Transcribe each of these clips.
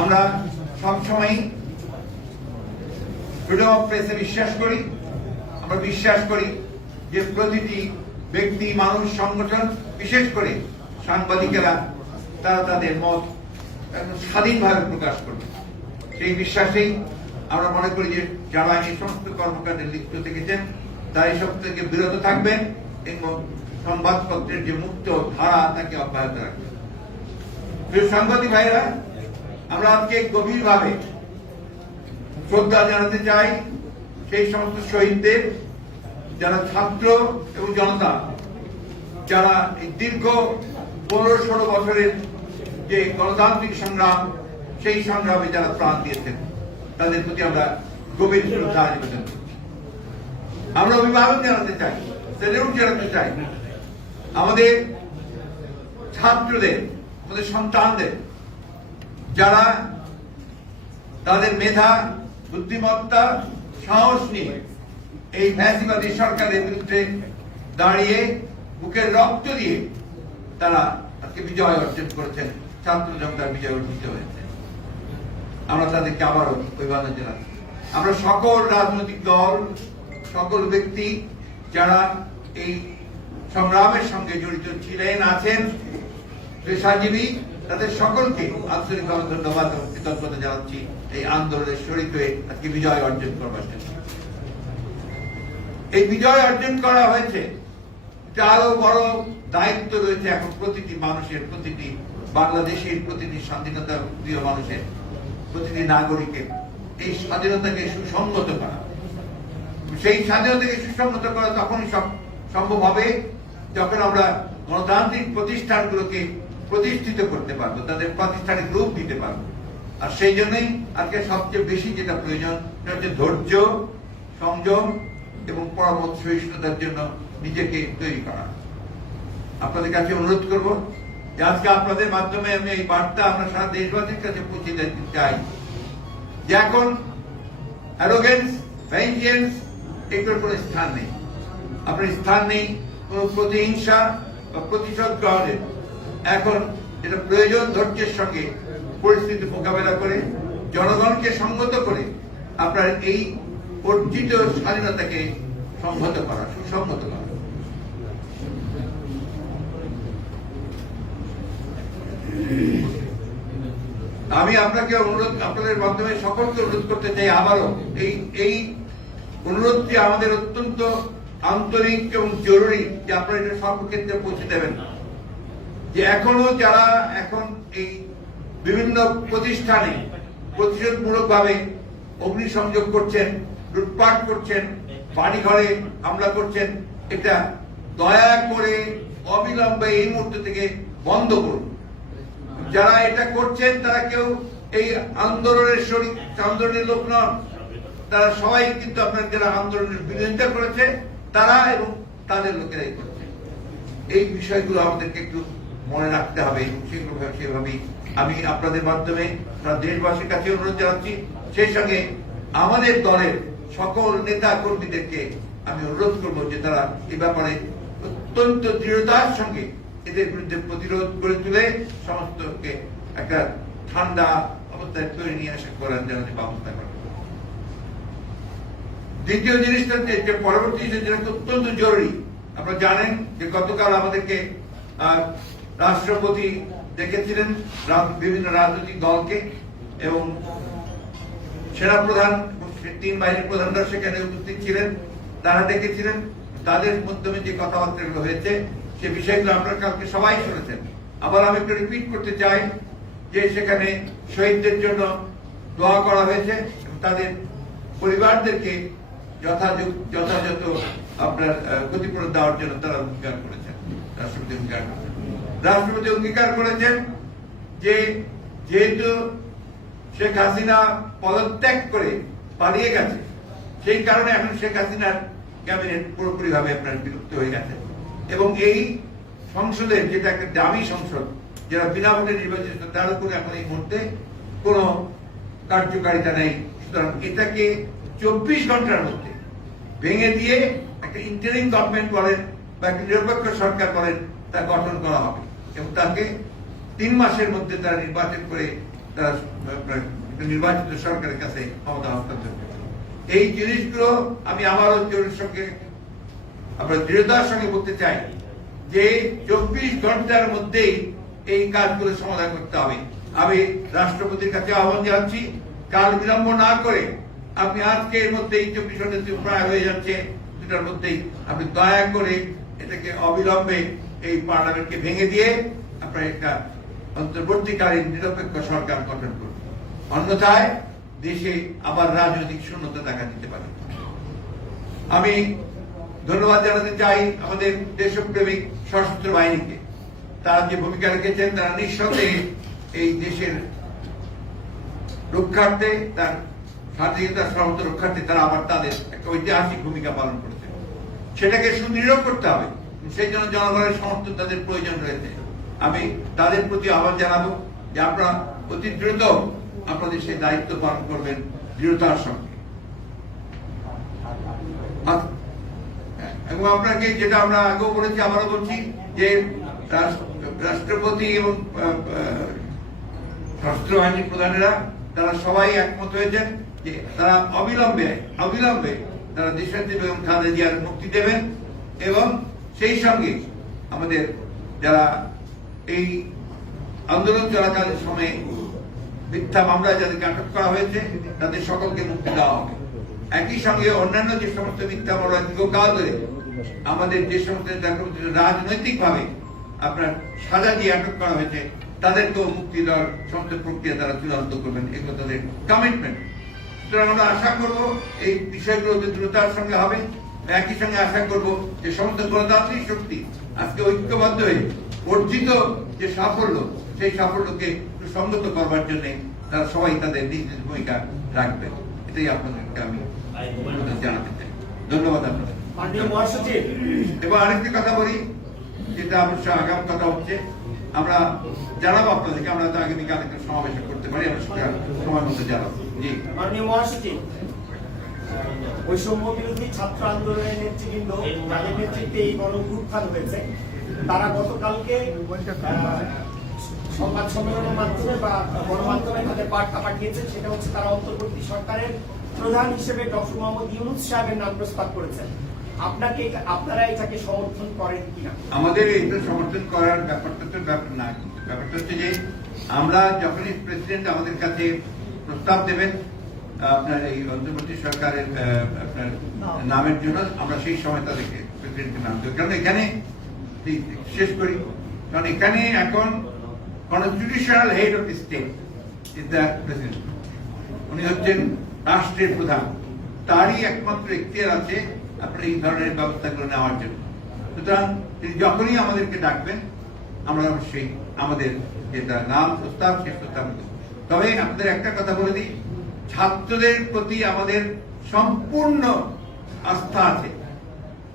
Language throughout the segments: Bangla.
আমরা সবসময় ফ্রিডম অফ প্রেসে বিশ্বাস করি। আমরা বিশ্বাস করি যে প্রতিটি ব্যক্তি, মানুষ, সংগঠন, বিশেষ করে সাংবাদিকেরা তারা তাদের মত স্বাধীনভাবে প্রকাশ করবে। সেই বিশ্বাসেই আমরা মনে করি যে যারা এই সমস্ত কর্মকাণ্ডে লিপ্ত থেকেছেন তারা এসব থেকে বিরত থাকবেন এবং সংবাদপত্রের যে মুক্ত ধারা তাকে অব্যাহত রাখবেন। প্রিয় সাংবাদিক ভাইরা, আমরা আজকে গভীরভাবে শ্রদ্ধা জানাতে চাই সেই সমস্ত শহীদদের, যারা ছাত্র এবং জনতা, যারা এই দীর্ঘ 15-16 বছরের যে গণতান্ত্রিক সংগ্রাম, সেই সংগ্রামে যারা প্রাণ দিয়েছেন, তাদের প্রতি আমরা গভীর শ্রদ্ধা নিবেদন করছি। আমরা অভিবাদন জানাতে চাই, স্যালুট জানাতে চাই আমাদের ছাত্রদের, আমাদের সন্তানদের, যারা তাদের মেধা, বুদ্ধিমত্তা, সাহস নিয়ে এই ফ্যাসিবাদী সরকারের বিরুদ্ধে দাঁড়িয়ে বুকের রক্ত দিয়ে তারা আজকে বিজয় অর্জন করেছেন, ছাত্র জনতার বিজয় অর্জিত হয়েছে। আমরা তাদেরকে আবারও অভিবাদন জানাচ্ছি। আমরা সকল রাজনৈতিক দল, সকল ব্যক্তি যারা এই সংগ্রামের সঙ্গে জড়িত ছিলেন, আছেন, পেশাজীবী, তাদের সকলকে আন্তরিকভাবে ধন্যবাদ এবং কৃতজ্ঞতা জানাচ্ছি এই আন্দোলনের শরীক হয়ে আজকে বিজয় অর্জন করবার জন্য। এই বিজয় অর্জন করা হয়েছে, আরো বড় দায়িত্ব রয়েছে এখন প্রতিটি মানুষের, প্রতিটি বাংলাদেশের, প্রতিটি স্বাধীনতা প্রিয় মানুষের, প্রতিটি নাগরিকের এই স্বাধীনতাকে সুসংগত করা। সেই স্বাধীনতাকে সুসংগত করা তখনই সম্ভব হবে যখন আমরা গণতান্ত্রিক প্রতিষ্ঠানগুলোকে প্রতিষ্ঠিত করতে পারবো, তাদের প্রাতিষ্ঠানিক রূপ দিতে পারবো। আর সেই জন্যই আজকে সবচেয়ে বেশি যেটা প্রয়োজন সেটা হচ্ছে ধৈর্য, সংযম এবং পরামর্শ সহিষ্ণুতার জন্য নিজেকে তৈরি করা। আপনাদের কাছে অনুরোধ করব যে আজকে আপনাদের মাধ্যমে আমি এই বার্তা আমরা সারা দেশবাসীর কাছে পৌঁছে দিতে চাই যে এখন অ্যারোগেন্স, ভেঞ্জেন্স এগুলোর কোনো স্থান নেই। আপনার স্থান নেই কোন প্রতিহিংসা বা প্রতিশোধ গ্রহণের। এখন যেটা প্রয়োজন, ধৈর্যের সঙ্গে পরিস্থিতি মোকাবেলা করে জনগণকে সংগত করে আপনার এই অর্জিত স্বাধীনতাকে সংহত করা, সুসংহত করা। আমি আপনাকে অনুরোধ, আপনাদের মাধ্যমে সকলকে অনুরোধ করতে চাই আবারও এই অনুরোধটি আমাদের অত্যন্ত আন্তরিক এবং জরুরি যে আপনারা এটা সর্বক্ষেত্রে পৌঁছে দেবেন। যে এখনো যারা এখন এই বিভিন্ন প্রতিষ্ঠানে প্রতিশোধমূলক ভাবে অগ্নিসংযোগ করছেন, লুটপাট করছেন, বাড়ি ঘরে হামলা করছেন, এটা দয়া করে অবিলম্বে এই মুহূর্ত থেকে বন্ধ করুন। যারা এটা করছেন তারা কেউ এই আন্দোলনের শরীক, আন্দোলনের লোক নন, তারা সবাই কিন্তু আপনার যারা আন্দোলনের বিরোধিতা করেছে তারা এবং তাদের লোকেরাই করছে। এই বিষয়গুলো আমাদেরকে একটু মনে রাখতে হবে। সেভাবেই আমি আপনাদের মাধ্যমে সারা দেশবাসীর কাছে অনুরোধ জানাচ্ছি। সেই সঙ্গে আমাদের দলের সকল নেতা কর্মীদেরকে আমি অনুরোধ করবো যে তারা এ ব্যাপারে অত্যন্ত দৃঢ়তার সঙ্গে এদের বিরুদ্ধে প্রতিরোধ করে তুলে সমস্তকে একটা ঠান্ডা অবস্থায় তৈরি নিয়ে আসা করার জন্য ব্যবস্থা করে। দ্বিতীয় জিনিসটা যে পরবর্তী যেটা অত্যন্ত জরুরি, আপনারা জানেন যে গতকাল আমাদেরকে রাষ্ট্রপতি ডেকেছিলেন বিভিন্ন রাজনৈতিক দলকে এবং সেনাপ্রধান, 3 বাহিনীর প্রধানরা সেখানে উপস্থিত ছিলেন, তারা ডেকেছিলেন। তাদের মাধ্যমে যে কথাবার্তাগুলো হয়েছে সে বিষয়গুলো আপনারা কালকে সবাই শুনেছেন। আবার আমি একটু রিপিট করতে চাই যে সেখানে শহীদদের জন্য দোয়া করা হয়েছে এবং তাদের পরিবারদেরকে যথাযথ আপনার ক্ষতিপূরণ দেওয়ার জন্য তারা অঙ্গীকার করেছেন। রাষ্ট্রপতি অঙ্গীকার করেছেন যে যেহেতু শেখ হাসিনা পদত্যাগ করে পালিয়ে গেছে, সেই কারণে এখন শেখ হাসিনার ক্যাবিনেট পুরোপুরি ভাবে আপনার বিলুপ্ত হয়ে গেছে এবং এই সংসদের যেটা একটা দামি সংসদ, যারা বিনা ভোটে নির্বাচিত, তার উপরে এখন এই মুহূর্তে কোন কার্যকারিতা নেই। সুতরাং এটাকে 24 ঘন্টার মধ্যে ভেঙে দিয়ে একটা ইন্টারিম গভর্নমেন্ট বলেন বা একটা নিরপেক্ষ সরকার বলেন তা গঠন করা হবে এবং তাকে 3 মাসের মধ্যে তারা নির্বাচন করে তারা নির্বাচিত সরকারের কাছে ক্ষমতা হস্তান্তর করবে। এই জিনিসগুলো আমি আবারও জোরের সঙ্গে আপনার দৃঢ়তার সঙ্গে বলতে চাই যে 24 ঘন্টার মধ্যেই এই কাজগুলো সমাধান করতে হবে। আমি রাষ্ট্রপতির কাছে আহ্বান জানাচ্ছি, কাল বিলম্ব না করে আপনি আজকের মধ্যেই 24 ঘন্টা প্রায় হয়ে যাচ্ছে, দুটার মধ্যেই আপনি দয়া করে এটাকে অবিলম্বে এই পার্লামেন্টকে ভেঙে দিয়ে আপনার একটা অন্তর্বর্তীকালীন নিরপেক্ষ সরকার গঠন করুন। অন্যথায় দেশে আবার রাজনৈতিক শূন্যতা দেখা দিতে পারে। আমি ধন্যবাদ জানাতে চাই আমাদের দেশপ্রেমিক সশস্ত্র বাহিনীকে। তারা যে ভূমিকা রেখেছেন, তারা নিঃসন্দেহে এই দেশের রক্ষার্থে, তার স্বাধীনতার সর্বত্র রক্ষার্থে তারা আবার তাদের একটা ঐতিহাসিক ভূমিকা পালন করেছে। সেটাকে সুদৃঢ় করতে হবে, সেই জন্য জনগণের সমর্থন তাদের প্রয়োজন রয়েছে। আমি তাদের প্রতি আহ্বান জানাবো যে আপনারা অতি দ্রুত আপনাদের সেই দায়িত্ব পালন করবেন দৃঢ়তার সঙ্গে। এবং আপনাকে যেটা আমরা আগেও বলেছি, আবারও বলছি যে রাষ্ট্রপতি এবং সশস্ত্র বাহিনীর প্রধানেরা তারা সবাই একমত হয়েছেন যে তারা অবিলম্বে তারা দেশনেত্রী বেগম খালেদা জিয়ার মুক্তি দেবেন এবং সেই সঙ্গে আমাদের যারা এই আন্দোলন চলাকালীন সময়ে মিথ্যা মামলায় যাদেরকে আটক করা হয়েছে তাদের সকলকে মুক্তি দেওয়া হবে। একই সঙ্গে অন্যান্য যে সমস্ত মিথ্যা মামলা দীর্ঘকাল ধরে আমাদের যে সমস্ত রাজনৈতিক ভাবে আপনার সাজা দিয়ে আটক করা হয়েছে তাদেরকেও মুক্তি দেওয়ার সমস্ত প্রক্রিয়া তারা চূড়ান্ত করবেন, এগুলো তাদের কমিটমেন্ট। সুতরাং আমরা আশা করব এই বিষয়গুলো দ্রুততার সঙ্গে হবে। একই সঙ্গে আশা করব যে সমস্ত গণতান্ত্রিক শক্তি আজকে ঐক্যবদ্ধ হয়ে অর্জিত যে সাফল্য, সেই সাফল্যকে সুসংগত করবার জন্য তারা সবাই তাদের নিজ নিজ ভূমিকা রাখবেন। এটাই আপনাদেরকে আমি জানাতে চাই। ধন্যবাদ আপনাদের। এবার আরেকটি কথা বলি, যেটা অবশ্য আগাম কথা হচ্ছে, আমরা জানাবো আপনাদেরকে, আমরা তো আগামীকাল একটা সমাবেশ করতে পারি, আমরা সময় মতো জানাবো। জি মাননীয় মহাসচিব, বৈষম্য বিরোধী ছাত্র আন্দোলনের নেতৃবৃন্দ যাদের নেতৃত্বে এই গণঅভ্যুত্থান হয়েছে, তারা গতকালকে সংবাদ সম্মেলনের মাধ্যমে বা গণমাধ্যমে তাদের বার্তা পাঠিয়েছেন। সেটা হচ্ছে তারা অন্তর্বর্তী সরকারের প্রধান হিসেবে ডক্টর মোহাম্মদ ইউনূস সাহেবের নাম প্রস্তাব করেছেন। আপনারা এটাকে সমর্থন করেন কিনা? আমাদের এটা সমর্থন করার ব্যাপারটা তো ব্যাপার না, ব্যাপারটা হচ্ছে যে আমরা যখনই প্রেসিডেন্ট আমাদের কাছে প্রস্তাব দেবেন আপনার এই অন্তর্বর্তী সরকারের আপনার নামের জন্য, আমরা সেই সময় তাদেরকে প্রেসিডেন্টের নাম দেব। কারণ এখানে শেষ করি, কারণ এখানে এখন constitutional head of state is the president. উনি হচ্ছেন রাষ্ট্রের প্রধান, তারই একমাত্র এখতিয়ার আছে আপনার এই ধরনের ব্যবস্থাগুলো নেওয়ার জন্য। সুতরাং তিনি যখনই আমাদেরকে ডাকবেন আমরা অবশ্যই আমাদের যেটা নাম প্রস্তাব সেই প্রস্তাব দেব। তবে আপনাদের একটা কথা বলে দিই, ছাত্রদের প্রতি আমাদের সম্পূর্ণ আস্থা আছে,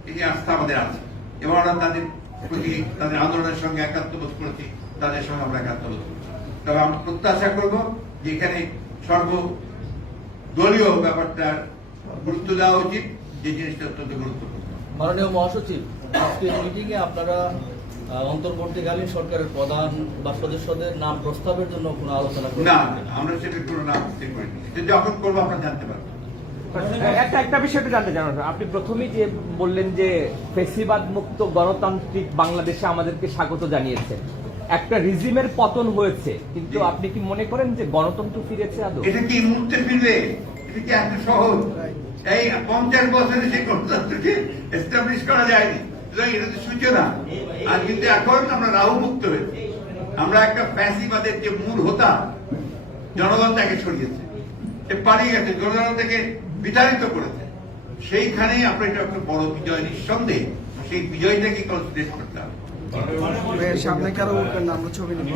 এই আস্থা আমাদের আছে এবং আমরা তাদের প্রতি তাদের আন্দোলনের সঙ্গে একাত্মবোধ করেছি, তাদের সঙ্গে আমরা একাত্মবোধ করছি। তবে আমরা প্রত্যাশা করব যে এখানে সর্বদলীয় ব্যাপারটা গুরুত্ব দেওয়া উচিত, যে জিনিসটা অত্যন্ত গুরুত্বপূর্ণ। মাননীয় মহাসচিব, আজকের মিটিং এ আপনারা অন্তর্বর্তীকালীন সরকারের প্রধান বা সদস্যদের নাম প্রস্তাবের জন্য কোনো আলোচনা করেন না? আমরা সেটা কোনো নাম ঠিক করিনি, যখন করবো আপনারা জানতে পারবেন। একটা বিষয়টা জানতে চান, আপনি প্রথমেই যে বললেন যে ফেসিবাদ মুক্ত গণতান্ত্রিক বাংলাদেশে আমাদেরকে স্বাগত জানিয়েছেন। একটা রিজিমের পতন হয়েছে, কিন্তু আপনি কি মনে করেন যে গণতন্ত্র ফিরেছে আদৌ? এটা কি মুহূর্তে ফিরবে? এটা কি এত সহজ? এই 50 বছরে সেই গণতন্ত্রকে এস্টাবলিশ করা যায়নি। এটা তো সূচনা। আর কিন্তু এখন আমরা রাহু মুক্ত হয়েছি। আমরা একটা ফ্যাসিবাদের যে মূল হোতা জনগণ তাকে ছড়িয়েছে, পালিয়ে গেছে, জনগণ থেকে বিতাড়িত করেছে। সেইখানেই আমরা এটা একটা বড় বিজয়, নিঃসন্দেহে সেই বিজয়টাকে কনসিডার করতে হবে। সামনে কারো উঠবেন না, আমরা ছবি নিব।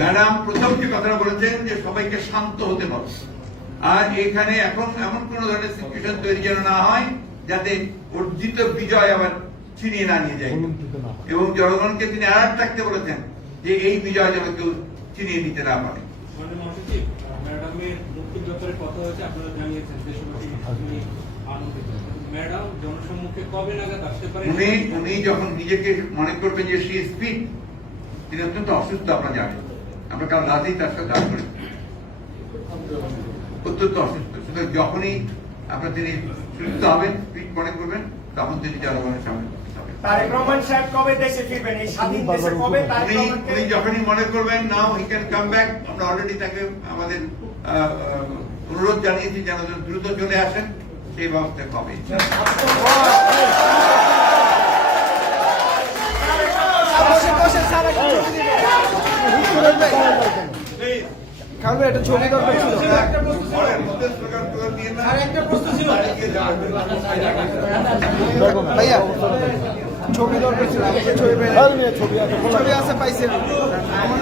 ম্যাডাম প্রথম যে কথাটা বলেছেন যে সবাইকে শান্ত হতে হবে, আর এখানে এখন এমন কোন ধরনের সিচুয়েশন তৈরি যেন না হয় যাতে অর্জিত বিজয় আবার ছিনিয়ে না নিয়ে যায়। এবং জনগণকে তিনি আর থাকতে বলেছেন যে এই বিজয় যেন কেউ ছিনিয়ে নিতে না পারে। ম্যাডাম জনসম্মুখে কবে নাগাদ আসতে পারে? উনি যখন নিজেকে মনে করবেন যে সে স্পিড, তিনি অত্যন্ত অসুস্থ, আপনারা জানেন। আমরা কাল রাতেই তার সাথে দেখা করেছি, অত্যন্ত অসুস্থ। সুতরাং যখনই আপনার তিনি সুস্থ হবেন, ফিট মনে করবেন, তখন তিনি জনগণের সামনে উপস্থিত হবেন। তারেক রহমান সাহেব কবে দেশে ফিরবেন? এই স্বাধীন দেশে কবে তারেক রহমানকে উনি যখনই মনে করবেন নাও হি ক্যান কাম ব্যাক, আমরা অলরেডি তাকে আমাদের অনুরোধ জানিয়েছি যেন দ্রুত চলে আসেন, সেই ব্যবস্থা হবে। কারণ একটা ছবি দরকার ছিল। পরের মধ্যে স্লোগান টোগান দিয়ে না। ভাইয়া ছবি দরকার ছিল, আমাকে ছবি পেয়ে ছবি আছে পাইছি আমার